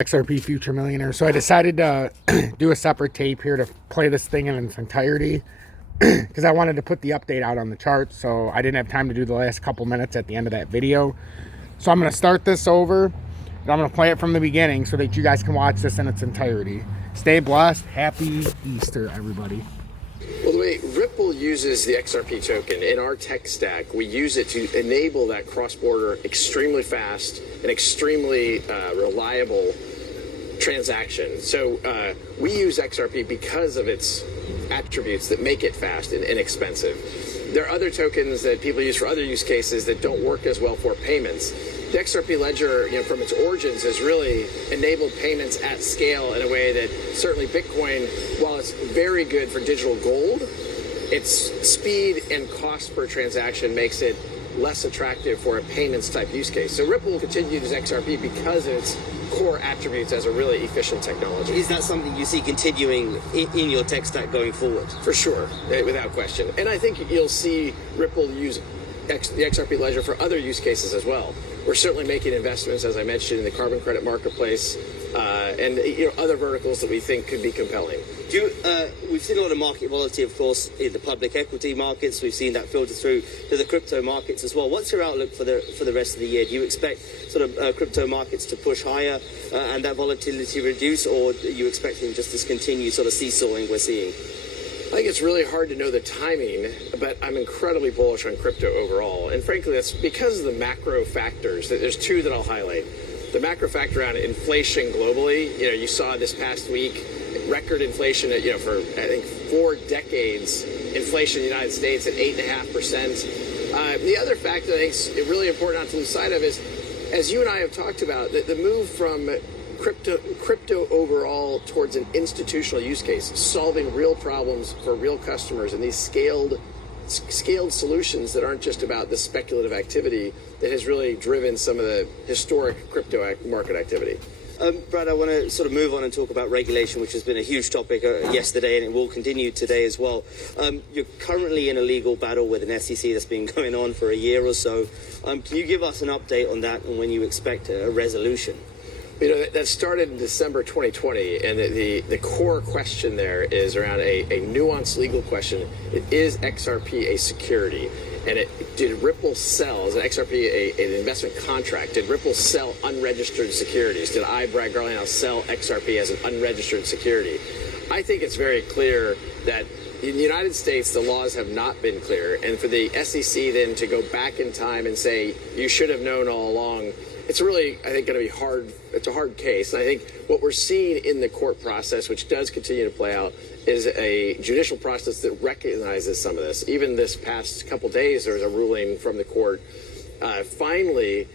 XRP Future Millionaire. So I decided to do a separate tape here to play this thing in its entirety because I wanted to put the update out on the chart, so I didn't have time to do the last couple minutes at the end of that video. So I'm going to start this over and I'm going to play it from the beginning so that you guys can watch this in its entirety. Stay blessed. Happy Easter, everybody. Well, the way Ripple uses the XRP token in our tech stack, we use it to enable that cross-border, extremely fast and extremely reliable transaction. So we use XRP because of its attributes that make it fast and inexpensive. There are other tokens that people use for other use cases that don't work as well for payments. The XRP ledger, from its origins, has really enabled payments at scale in a way that certainly Bitcoin, while it's very good for digital gold, its speed and cost per transaction makes it less attractive for a payments type use case. So Ripple will continue to use XRP because of its core attributes as a really efficient technology. Is that something you see continuing in your tech stack going forward? For sure, without question. And I think you'll see Ripple use the XRP ledger for other use cases as well. We're certainly making investments, as I mentioned, in the carbon credit marketplace and other verticals that we think could be compelling. We've seen a lot of market volatility, of course, in the public equity markets. We've seen that filter through to the crypto markets as well. What's your outlook for the rest of the year? Do you expect sort of crypto markets to push higher and that volatility reduce, or are you expecting just this continued sort of seesawing we're seeing? I think it's really hard to know the timing, but I'm incredibly bullish on crypto overall. And frankly, that's because of the macro factors. There's two that I'll highlight. The macro factor around inflation globally. You saw this past week record inflation at, for I think 4 decades, inflation in the United States at 8.5%. The other factor I think is really important not to lose sight of is, as you and I have talked about, the move from crypto overall towards an institutional use case, solving real problems for real customers, and these scaled solutions that aren't just about the speculative activity that has really driven some of the historic crypto market activity. Brad, I want to sort of move on and talk about regulation, which has been a huge topic yesterday, and it will continue today as well. You're currently in a legal battle with an SEC that's been going on for a year or so. Can you give us an update on that and when you expect a resolution? That started in December 2020, and the core question there is around a nuanced legal question. Is XRP a security? And did Ripple sell, as an XRP, an investment contract, did Ripple sell unregistered securities? Did I, Brad Garlinghouse, sell XRP as an unregistered security? I think it's very clear that in the United States, the laws have not been clear. And for the SEC then to go back in time and say, you should have known all along, it's really, I think, going to be hard. It's a hard case. And I think what we're seeing in the court process, which does continue to play out, is a judicial process that recognizes some of this. Even this past couple days, there was a ruling from the court finally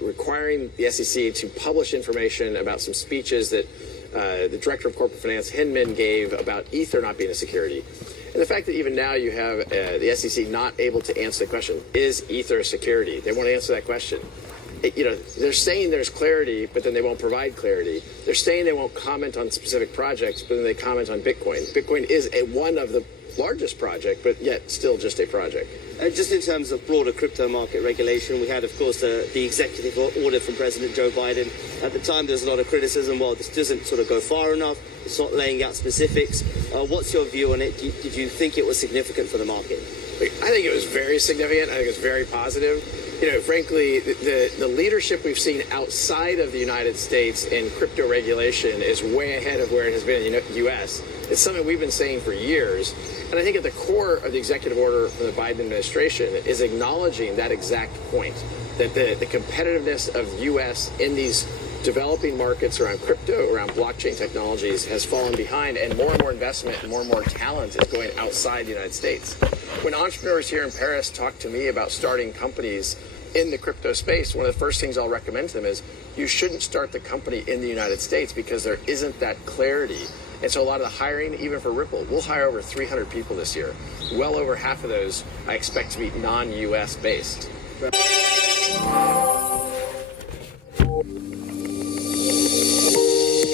requiring the SEC to publish information about some speeches that the director of corporate finance, Hinman, gave about Ether not being a security. And the fact that even now you have the SEC not able to answer the question, is Ether a security? They won't answer that question. They're saying there's clarity, but then they won't provide clarity. They're saying they won't comment on specific projects, but then they comment on Bitcoin. Bitcoin is one of the largest project, but yet still just a project. Just in terms of broader crypto market regulation, we had, of course, the executive order from President Joe Biden. At the time, there was a lot of criticism. Well, this doesn't sort of go far enough. It's not laying out specifics. What's your view on it? Did you think it was significant for the market? I think it was very significant. I think it was very positive. Frankly, the leadership we've seen outside of the United States in crypto regulation is way ahead of where it has been in the U.S. It's something we've been saying for years. And I think at the core of the executive order from the Biden administration is acknowledging that exact point, that the competitiveness of the U.S. in these developing markets around crypto, around blockchain technologies, has fallen behind, and more investment and more talent is going outside the United States. When entrepreneurs here in Paris talk to me about starting companies in the crypto space, one of the first things I'll recommend to them is you shouldn't start the company in the United States because there isn't that clarity. And so a lot of the hiring, even for Ripple, we'll hire over 300 people this year. Well over half of those I expect to be non-US based.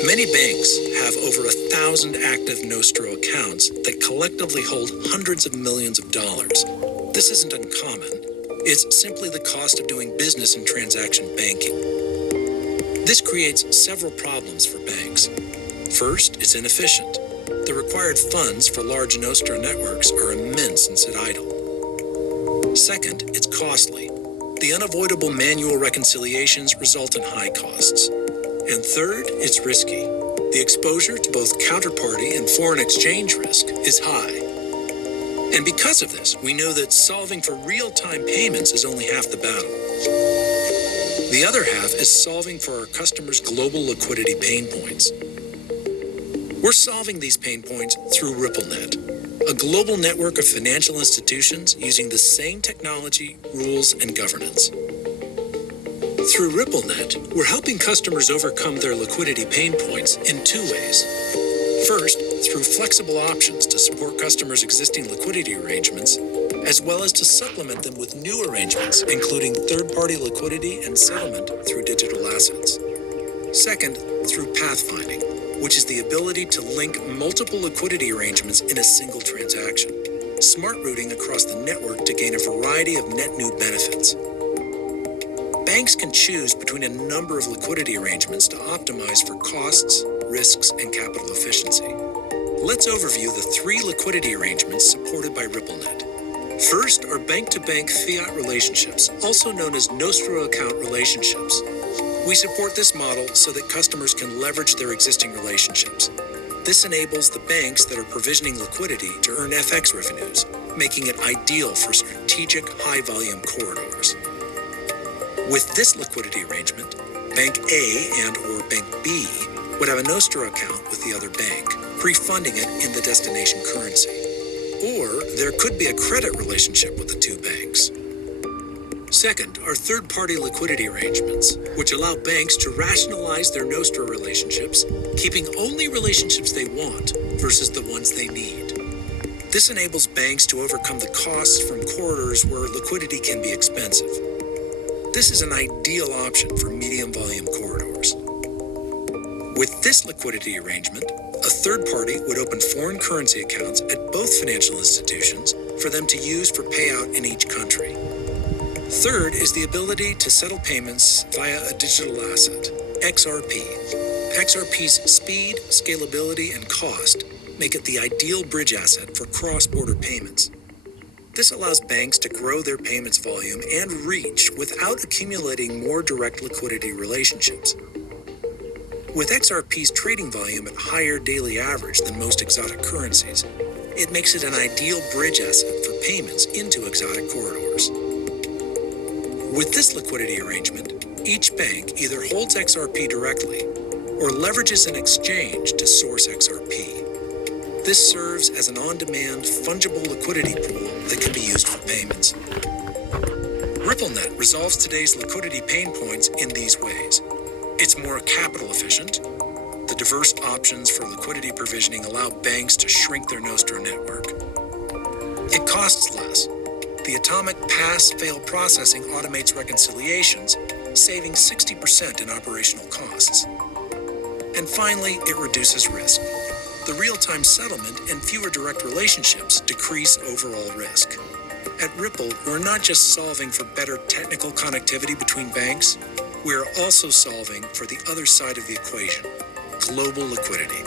Many banks have over 1,000 active Nostro accounts that collectively hold hundreds of millions of dollars. This isn't uncommon. It's simply the cost of doing business in transaction banking. This creates several problems for banks. First, it's inefficient. The required funds for large Nostro networks are immense and sit idle. Second, it's costly. The unavoidable manual reconciliations result in high costs. And third, it's risky. The exposure to both counterparty and foreign exchange risk is high. And because of this, we know that solving for real-time payments is only half the battle. The other half is solving for our customers' global liquidity pain points. We're solving these pain points through RippleNet, a global network of financial institutions using the same technology, rules, and governance. Through RippleNet, we're helping customers overcome their liquidity pain points in two ways. First, through flexible options to support customers' existing liquidity arrangements, as well as to supplement them with new arrangements, including third-party liquidity and settlement through digital assets. Second, through pathfinding, which is the ability to link multiple liquidity arrangements in a single transaction, smart routing across the network to gain a variety of net new benefits. Banks can choose between a number of liquidity arrangements to optimize for costs, risks, and capital efficiency. Let's overview the three liquidity arrangements supported by RippleNet. First are bank-to-bank fiat relationships, also known as Nostro account relationships. We support this model so that customers can leverage their existing relationships. This enables the banks that are provisioning liquidity to earn FX revenues, making it ideal for strategic high-volume corridors. With this liquidity arrangement, Bank A and or Bank B would have a Nostro account with the other bank, pre-funding it in the destination currency. Or there could be a credit relationship with the two banks. Second are third-party liquidity arrangements, which allow banks to rationalize their Nostro relationships, keeping only relationships they want versus the ones they need. This enables banks to overcome the costs from corridors where liquidity can be expensive. This is an ideal option for medium-volume corridors. With this liquidity arrangement, a third party would open foreign currency accounts at both financial institutions for them to use for payout in each country. Third is the ability to settle payments via a digital asset, XRP. XRP's speed, scalability, and cost make it the ideal bridge asset for cross-border payments. This allows banks to grow their payments volume and reach without accumulating more direct liquidity relationships. With XRP's trading volume at higher daily average than most exotic currencies, it makes it an ideal bridge asset for payments into exotic corridors. With this liquidity arrangement, each bank either holds XRP directly or leverages an exchange to source XRP. This serves as an on-demand, fungible liquidity pool that can be used for payments. RippleNet resolves today's liquidity pain points in these ways. It's more capital efficient. The diverse options for liquidity provisioning allow banks to shrink their Nostro network. It costs less. The atomic pass-fail processing automates reconciliations, saving 60% in operational costs. And finally, it reduces risk. The real-time settlement and fewer direct relationships decrease overall risk. At Ripple, we're not just solving for better technical connectivity between banks, we are also solving for the other side of the equation, global liquidity.